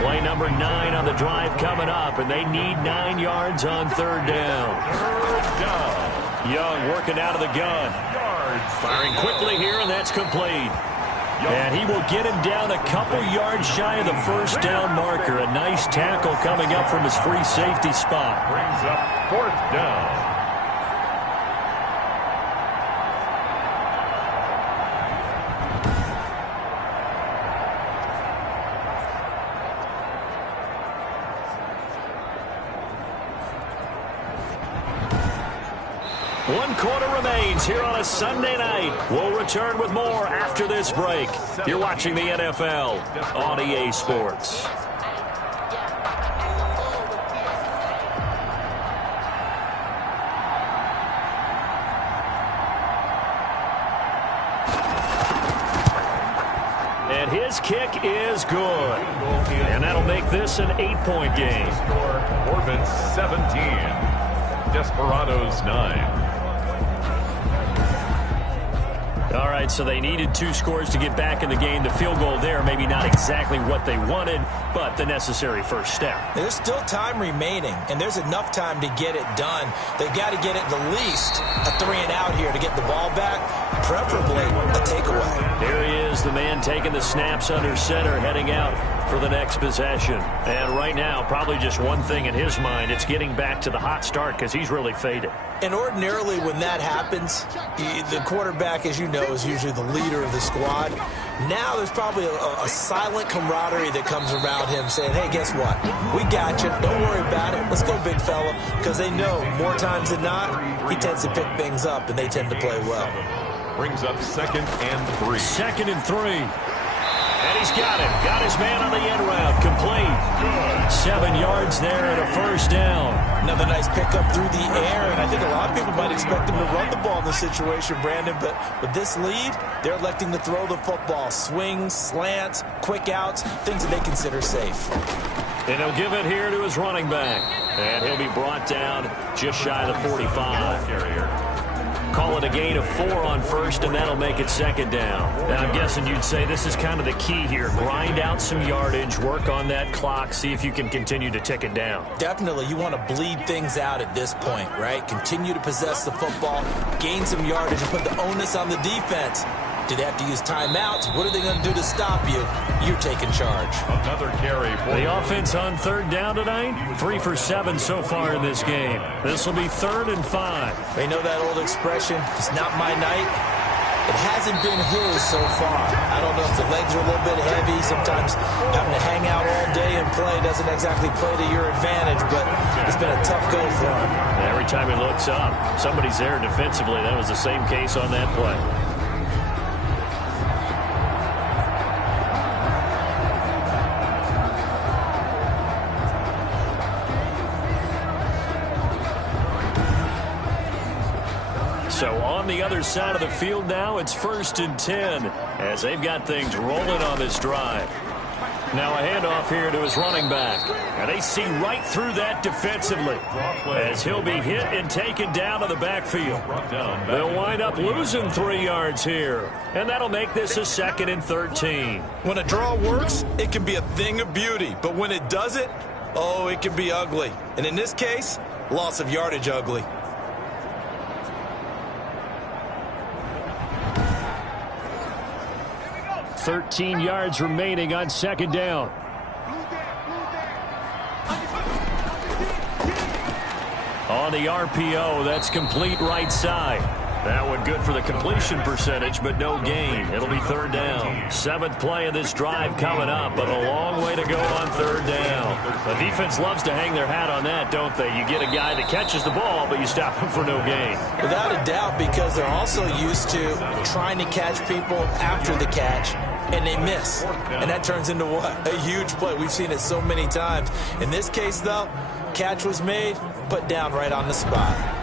Play number 9 on the drive coming up, and they need 9 yards on 3rd down. Young working out of the gun. Firing quickly here, and that's complete. And he will get him down a couple yards shy of the first down marker. A nice tackle coming up from his free safety spot. Brings up 4th down. 1 quarter remains here on a Sunday night. We'll return with more after this break. You're watching the NFL on EA Sports. And his kick is good. And that'll make this an 8-point game. Orbit's 17. Desperados 9. All right, so they needed 2 scores to get back in the game. The field goal there, maybe not exactly what they wanted, but the necessary first step. There's still time remaining, and there's enough time to get it done. They've got to get it the least a 3-and-out here to get the ball back, preferably a takeaway. Here he is, the man taking the snaps under center, heading out for the next possession. And right now, probably just one thing in his mind, it's getting back to the hot start because he's really faded. And ordinarily when that happens, the quarterback, as you know, is usually the leader of the squad. Now there's probably a silent camaraderie that comes around him saying, hey, guess what? We got you. Don't worry about it. Let's go, big fella. Because they know more times than not, he tends to pick things up, and they tend to play well. Brings up 2nd and 3. 2nd and 3. And he's got it. Got his man on the end route. Complete. 7 yards there and a first down. Another nice pickup through the air, and I think a lot of people might expect him to run the ball in this situation, Brandon, but with this lead, they're electing to throw the football. Swings, slants, quick outs, things that they consider safe. And he'll give it here to his running back. And he'll be brought down just shy of the 45. Call it a gain of 4 on first, and that'll make it 2nd down. Now, I'm guessing you'd say this is kind of the key here. Grind out some yardage, work on that clock, see if you can continue to tick it down. Definitely. You want to bleed things out at this point, right? Continue to possess the football, gain some yardage, and put the onus on the defense. Do they have to use timeouts? What are they going to do to stop you? You're taking charge. Another carry. The offense on 3rd down tonight, 3 for 7 so far in this game. This will be 3rd and 5. They know that old expression, it's not my night. It hasn't been his so far. I don't know if the legs are a little bit heavy. Sometimes having to hang out all day and play doesn't exactly play to your advantage, but it's been a tough go for him. Every time he looks up, somebody's there defensively. That was the same case on that play. So on the other side of the field now, it's 1st and 10 as they've got things rolling on this drive. Now a handoff here to his running back. And they see right through that defensively as he'll be hit and taken down to the backfield. They'll wind up losing 3 yards here. And that'll make this a 2nd and 13. When a draw works, it can be a thing of beauty. But when it doesn't, oh, it can be ugly. And in this case, loss of yardage ugly. 13 yards remaining on 2nd down. On the RPO, that's complete right side. That one good for the completion percentage, but no gain. It'll be 3rd down. 7th play of this drive coming up, but a long way to go on 3rd down. The defense loves to hang their hat on that, don't they? You get a guy that catches the ball, but you stop him for no gain. Without a doubt, because they're also used to trying to catch people after the catch, and they miss. And that turns into what? A huge play. We've seen it so many times. In this case, though, catch was made, put down right on the spot.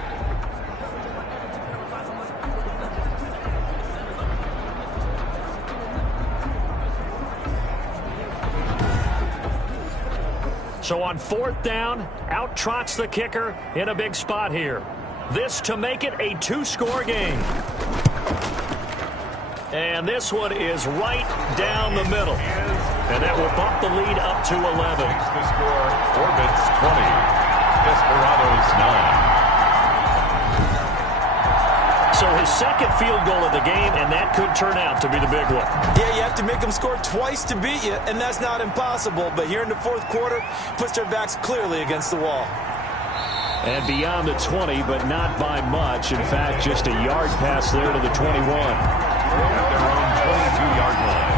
So on 4th down, out trots the kicker in a big spot here. This to make it a 2-score game. And this one is right down the middle. And that will bump the lead up to 11. The score, Orbit's 20. Desperados 9. So his 2nd field goal of the game, and that could turn out to be the big one. Yeah, you have to make them score twice to beat you, and that's not impossible. But here in the 4th quarter, puts their backs clearly against the wall. And beyond the 20, but not by much. In fact, just a yard pass there to the 21. At their own 22-yard line.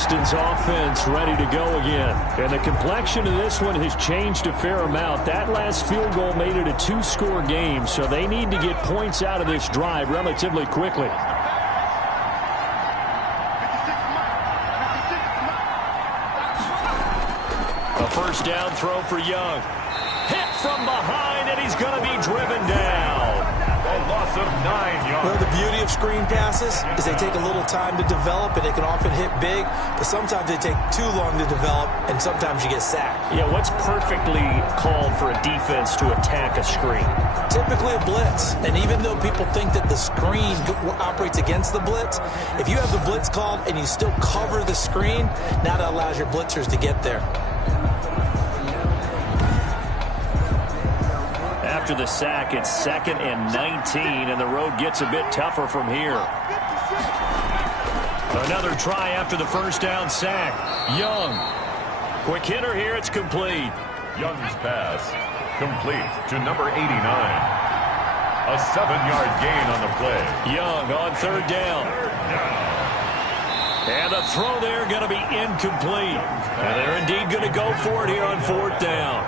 Boston's offense ready to go again. And the complexion of this one has changed a fair amount. That last field goal made it a two-score game, so they need to get points out of this drive relatively quickly. A first down throw for Young. Hit from behind, and he's going to be driven down. A loss of 9 yards. Well, the beauty of screen passes is they take a little time to develop, and they can often hit big, but sometimes they take too long to develop, and sometimes you get sacked. Yeah, what's perfectly called for a defense to attack a screen? Typically a blitz, and even though people think that the screen operates against the blitz, if you have the blitz called and you still cover the screen, now that allows your blitzers to get there. After the sack, it's 2nd and 19, and the road gets a bit tougher from here. Another try after the first down sack. Young. Quick hitter here, it's complete. Young's pass complete to number 89. A 7-yard gain on the play. Young on third down. And the throw there going to be incomplete. And they're indeed going to go for it here on fourth down.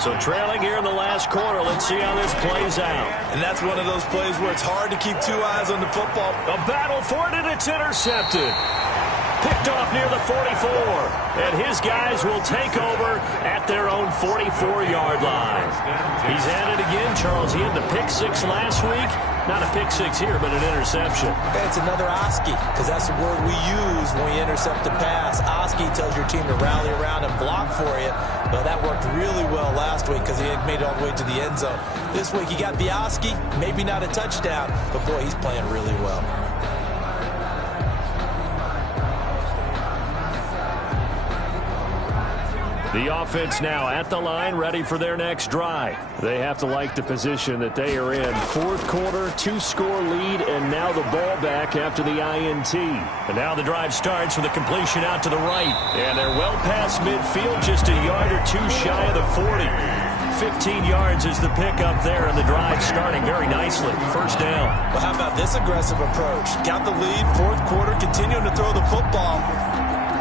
So trailing here in the last quarter. Let's see how this plays out. And that's one of those plays where it's hard to keep two eyes on the football. A battle for it, and it's intercepted. Picked off near the 44. And his guys will take over at their own 44-yard line. He's at it again, Charles. He had the pick six last week. Not a pick six here, but an interception. It's another Oski, because that's the word we use when we intercept a pass. Oski tells your team to rally around and block for you. Well, that worked really well last week because he made it all the way to the end zone. This week he got the Oski, maybe not a touchdown, but boy, he's playing really well. The offense now at the line, ready for their next drive. They have to like the position that they are in. Fourth quarter, 2-score lead, and now the ball back after the INT. And now the drive starts with a completion out to the right. And they're well past midfield, just a yard or two shy of the 40. 15 yards is the pickup there, and the drive starting very nicely. First down. Well, how about this aggressive approach? Got the lead, fourth quarter, continuing to throw the football.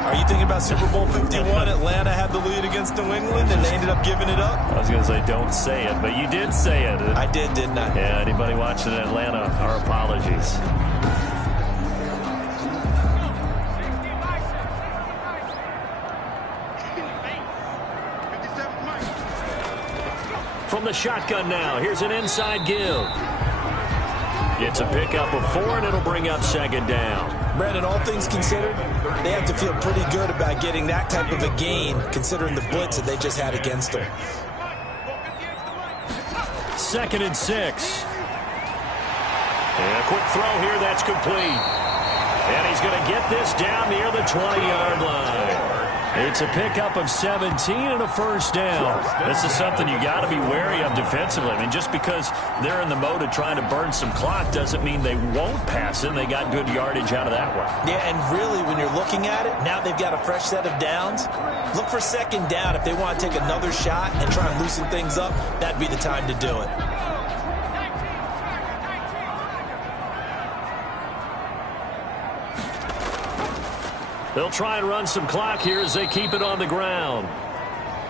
Are you thinking about Super Bowl 51? Atlanta had the lead against New England, and they ended up giving it up? I was going to say, don't say it, but you did say it. I did, didn't I? Yeah, anybody watching in Atlanta, our apologies. From the shotgun now, here's an inside give. Gets a pickup of 4, and it'll bring up second down. Brandon, all things considered, they have to feel pretty good about getting that type of a gain, considering the blitz that they just had against them. 2nd and 6. And a quick throw here, that's complete. And he's going to get this down near the 20-yard line. It's a pickup of 17 and a first down. This is something you got to be wary of defensively. I mean, just because they're in the mode of trying to burn some clock doesn't mean they won't pass it. And they got good yardage out of that one. Yeah, and really, when you're looking at it, now they've got a fresh set of downs. Look for second down. If they want to take another shot and try and loosen things up, that'd be the time to do it. They'll try and run some clock here as they keep it on the ground.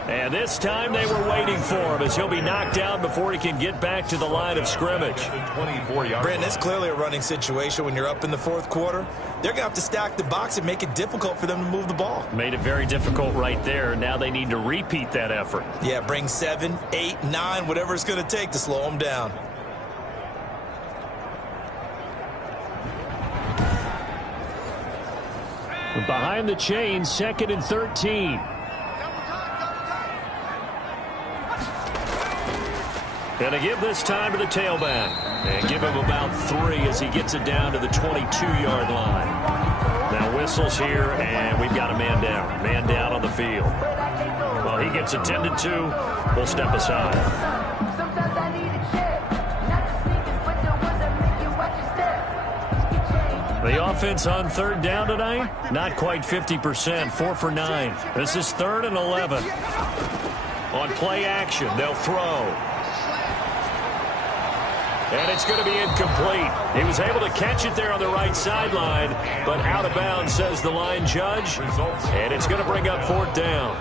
And this time they were waiting for him as he'll be knocked out before he can get back to the line of scrimmage. Brandon, it's clearly a running situation when you're up in the fourth quarter. They're going to have to stack the box and make it difficult for them to move the ball. Made it very difficult right there. Now they need to repeat that effort. Yeah, bring 7, 8, 9, whatever it's going to take to slow them down. Behind the chains, 2nd and 13. Gonna give this time to the tailback. And give him about 3 as he gets it down to the 22-yard line. Now whistles here, and we've got a man down. Man down on the field. Well, he gets attended to. We'll step aside. The offense on third down tonight, not quite 50%, 4 for 9. This is 3rd and 11. On play action, they'll throw. And it's going to be incomplete. He was able to catch it there on the right sideline, but out of bounds, says the line judge. And it's going to bring up 4th down.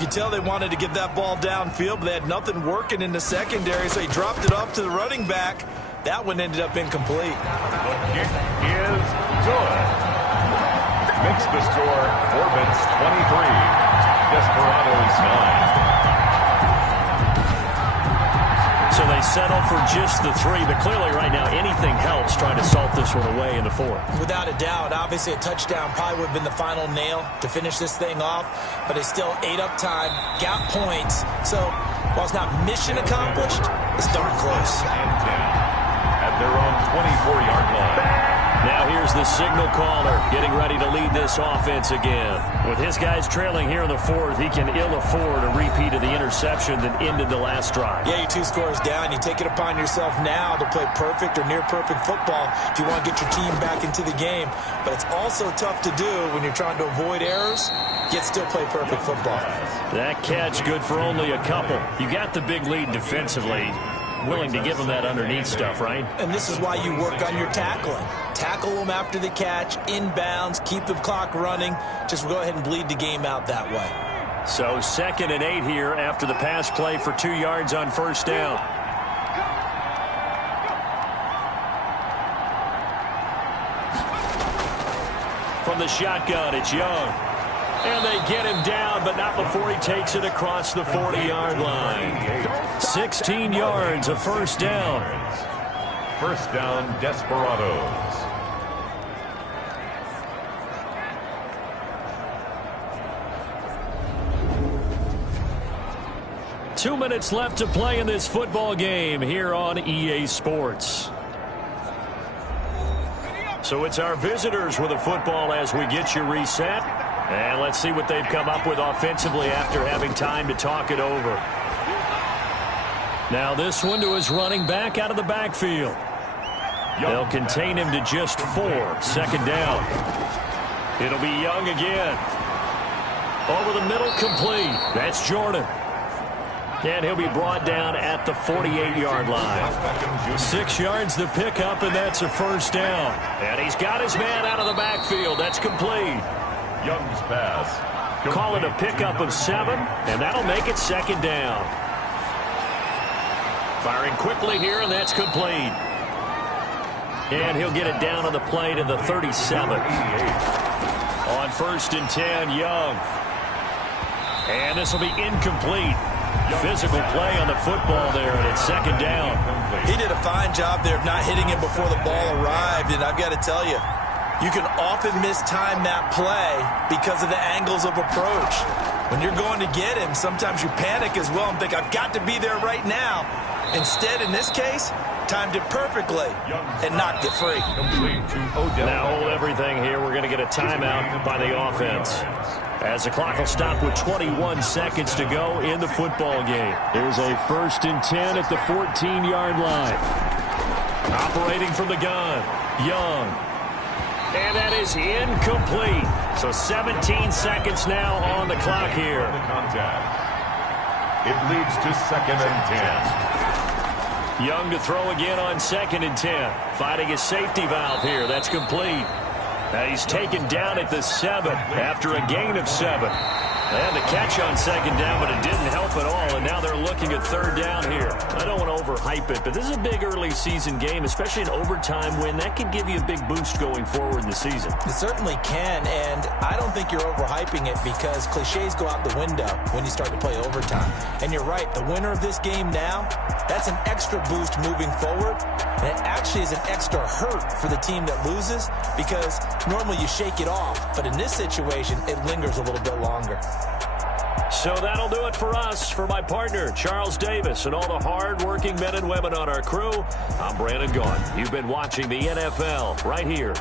You can tell they wanted to get that ball downfield, but they had nothing working in the secondary, so he dropped it off to the running back. That one ended up incomplete. The kick is good. Makes the score Orbit's 23, Desperados 9. So they settle for just the 3, but clearly right now anything helps trying to salt this one away in the 4th. Without a doubt, obviously a touchdown probably would have been the final nail to finish this thing off, but they still ate up time, got points. So while it's not mission accomplished, it's darn close. At their own 24-yard line. Now here's the signal caller getting ready to lead this offense again. With his guys trailing here in the 4th, he can ill afford a repeat of the interception that ended the last drive. Yeah, you're 2 scores down. You take it upon yourself now to play perfect or near perfect football if you want to get your team back into the game. But it's also tough to do when you're trying to avoid errors, yet still play perfect football. That catch good for only a couple. You got the big lead defensively. Willing to give them that underneath stuff, right? And this is why you work on your tackling. Tackle them after the catch, inbounds, keep the clock running. Just go ahead and bleed the game out that way. So 2nd and 8 here after the pass play for 2 yards on 1st down. From the shotgun, it's Young. And they get him down, but not before he takes it across the 40-yard line. 16 yards, a 1st down. 1st down, Desperados. Two minutes left to play in this football game here on EA Sports. So it's our visitors with the football as we get you reset. And let's see what they've come up with offensively after having time to talk it over. Now this one to his running back out of the backfield. They'll contain him to just 4. 2nd down. It'll be Young again. Over the middle, complete. That's Jordan. And he'll be brought down at the 48-yard line. 6 yards the pickup, and that's a 1st down. And he's got his man out of the backfield. That's complete. Young's pass. Call it a pickup of 7, and that'll make it 2nd down. Firing quickly here, and that's complete. And he'll get it down on the play to the 37. On 1st and 10, Young. And this will be incomplete. Physical play on the football there, and it's 2nd down. He did a fine job there of not hitting him before the ball arrived, and I've got to tell you, you can often mistime that play because of the angles of approach. When you're going to get him, sometimes you panic as well and think, I've got to be there right now. Instead, in this case, timed it perfectly and knocked it free. Now hold everything here. We're going to get a timeout by the offense, as the clock will stop with 21 seconds to go in the football game. There's a 1st and 10 at the 14-yard line. Operating from the gun, Young. And that is incomplete. So 17 seconds now on the clock here. It leads to 2nd and 10. Young to throw again on 2nd and 10. Finding a safety valve here. That's complete. Now he's taken down at the 7 after a gain of 7. They had the catch on 2nd down, but it didn't help at all, and now they're looking at 3rd down here. I don't want to overhype it, but this is a big early season game, especially an overtime win. That could give you a big boost going forward in the season. It certainly can, and I don't think you're overhyping it because cliches go out the window when you start to play overtime. And you're right, the winner of this game now, that's an extra boost moving forward, and it actually is an extra hurt for the team that loses because normally you shake it off, but in this situation, it lingers a little bit longer. So that'll do it for us. For my partner, Charles Davis, and all the hard-working men and women on our crew, I'm Brandon Gaughan. You've been watching the NFL right here